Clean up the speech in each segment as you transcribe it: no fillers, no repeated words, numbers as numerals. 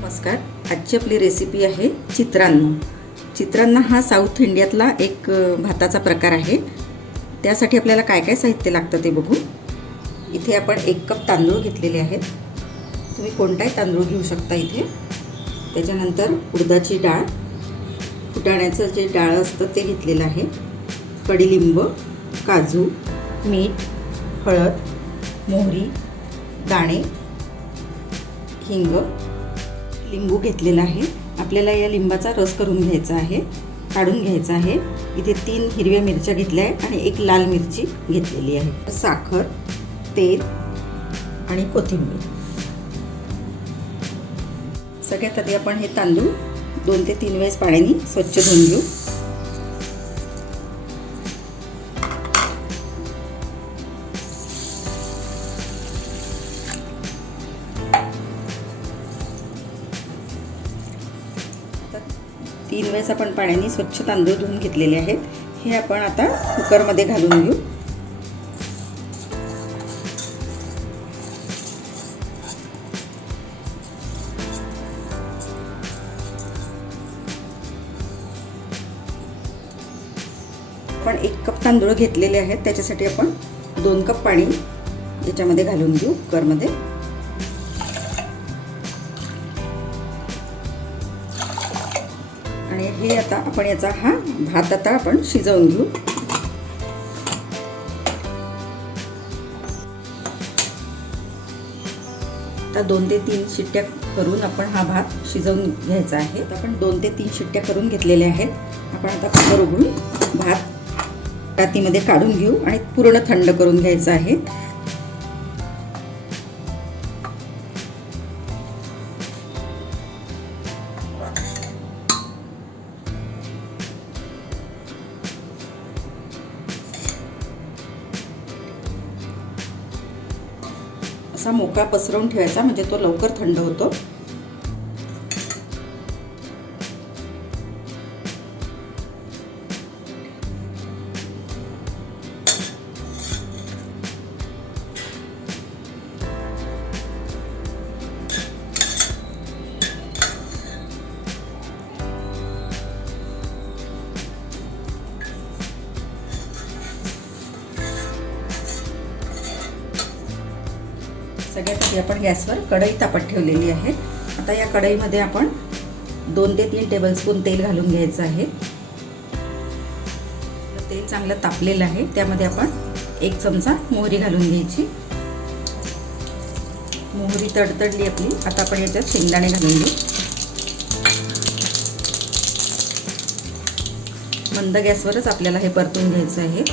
नमस्कार. आजची आपली रेसिपी आहे चित्रान्न. चित्रान्न हा साऊथ इंडियातला एक भाताचा प्रकार आहे. त्यासाठी आपल्याला काय काय साहित्य लागतं ते बघू. इथे आपण 1 कप तांदूळ घेतलेले आहेत. तुम्ही कोणताही तांदूळ घेऊ शकता इथे. त्याच्यानंतर उडदाची डाळ, फुटाण्याचं जे डाळ असतं ते घेतलेलं आहे. कडीलिंब, काजू, मीठ, हळद, मोहरी, दाणे, हिंग, लिंबू घेतलेला आहे. आपल्याला या लिंबाचा रस करून घ्यायचा आहे, काढून घ्यायचा आहे. इथे 3 हिरव्या मिरच्या घेतल्या आहे आणि 1 लाल मिरची घेतलेली आहे. साखर, तेल आणि कोथिंबीर. सगळ्यात आधी आपण हे तांदूळ 2 ते 3 वेळेस पाण्याने स्वच्छ धुवून घेऊ. तीन वेळेस आपण पाण्याने स्वच्छ तांदूळ धुवून घेतलेले आहेत. हे आपण आता कुकरमध्ये घालून घेऊ. आपण 1 कप तांदूळ घेतलेले आहेत, त्याच्यासाठी आपण 2 कप पाणी याच्यामध्ये घालून घेऊ कुकरमध्ये. आणि हे आता आपण याचा हा भात आता आपण शिजवून घेऊ. आता 2 ते 3 शिट्ट्या करून आपण हा भात शिजवून घ्यायचा आहे. आपण 2 ते 3 शिट्ट्या करून घेतलेल्या आहेत. आपण आता कुकर उघडून भात टातीमध्ये काढून घेऊ आणि पूर्ण थंड करून घ्यायचा आहे. असा मोकळा पसरवून ठेवायचा, म्हणजे तो लवकर थंड होतो. सगळ्यात आधी आपण गॅसवर कढई तापत ठेवलेली आहे. आता या कढईमध्ये आपण 2 ते 3 टेबलस्पून तेल घालून घ्यायचं आहे. तेल चांगलं तापलेलं आहे. त्यामध्ये आपण 1 चमचा मोहरी घालून घ्यायची. मोहरी तडतडली आपली. आता आपण याच्यात शेंगदाणे घालून घेऊ. मंद गॅसवरच आपल्याला हे परतून घ्यायचं आहे.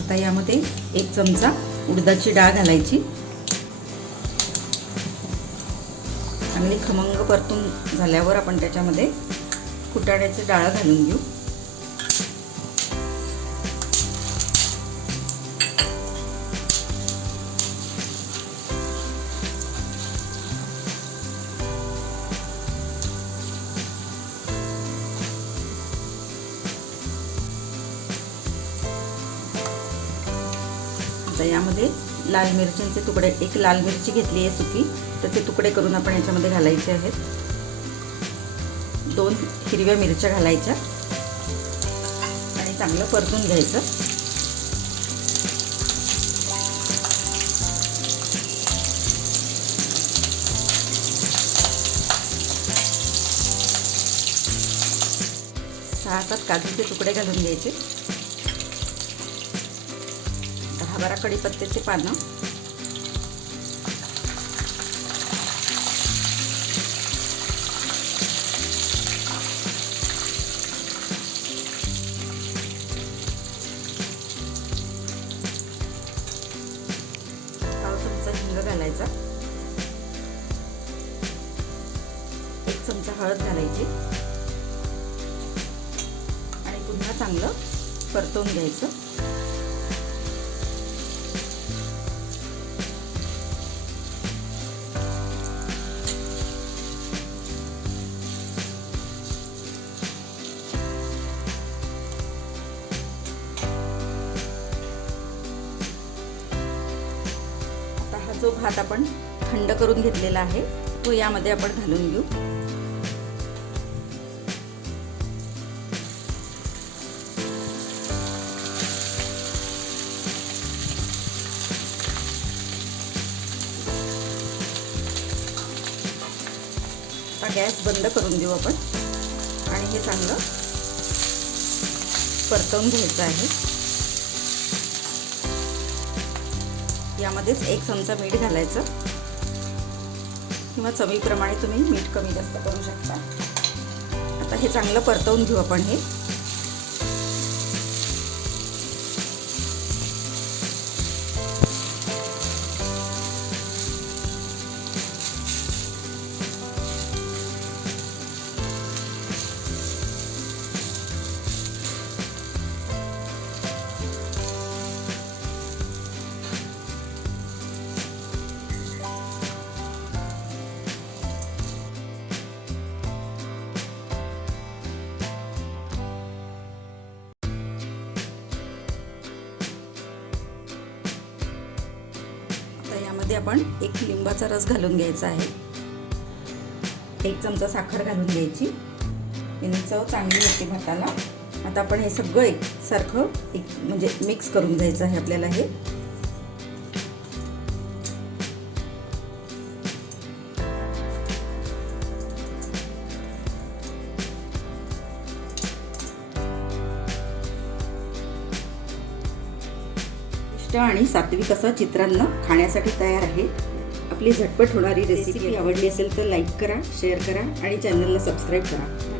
आता यामध्ये 1 चमचा उडदाची डाळ घालायची. चांगली खमंग परतून झाल्यावर आपण त्याच्यामध्ये फुटाण्याची डाळ घालून घेऊ. आता यामध्ये लाल मिरच्यांचे तुकडे, 1 लाल मिरची घेतली आहे सुकी, त्याचे तुकडे करून आपण याच्यामध्ये घालायचे आहेत. 2 हिरव्या मिरच्या घालायच्या आणि चांगलं परतून घ्यायचं. सहा 7 काजूचे तुकडे घालून घ्यायचे. 10-12 कढीपत्त्याची पानं, पाव चमचा हिंग घालायचा. 1 चमचा हळद घालायची आणि पुन्हा चांगलं परतवून घ्यायचं. जो भात आपण थंड करून घेतलेला आहे तो यामध्ये आपण घालून घेऊ. आता गॅस बंद करून देऊ आपण आणि हे चांगलं परतवून घ्यायचं आहे. यामध्येच 1 चमचा मीठ घालायचं किंवा चवीप्रमाणे तुम्ही मीठ कमी जास्त करू शकता. आता हे चांगलं परतवून घेऊ आपण हे. यामध्ये आपण 1 लिंबाचा रस घालून घ्यायचा आहे. 1 चमचा साखर घालून घ्यायची. याने चव चांगली येते भाताला. आता आपण हे सगळं एकसारखं म्हणजे मिक्स करून घ्यायचं आहे आपल्याला हे. आणि सात्विक असं चित्रान्न खाण्यासाठी तयार आहे. आपली झटपट होणारी रेसिपी आवडली असेल तर लाईक करा, शेअर करा आणि चॅनलला सबस्क्राईब करा.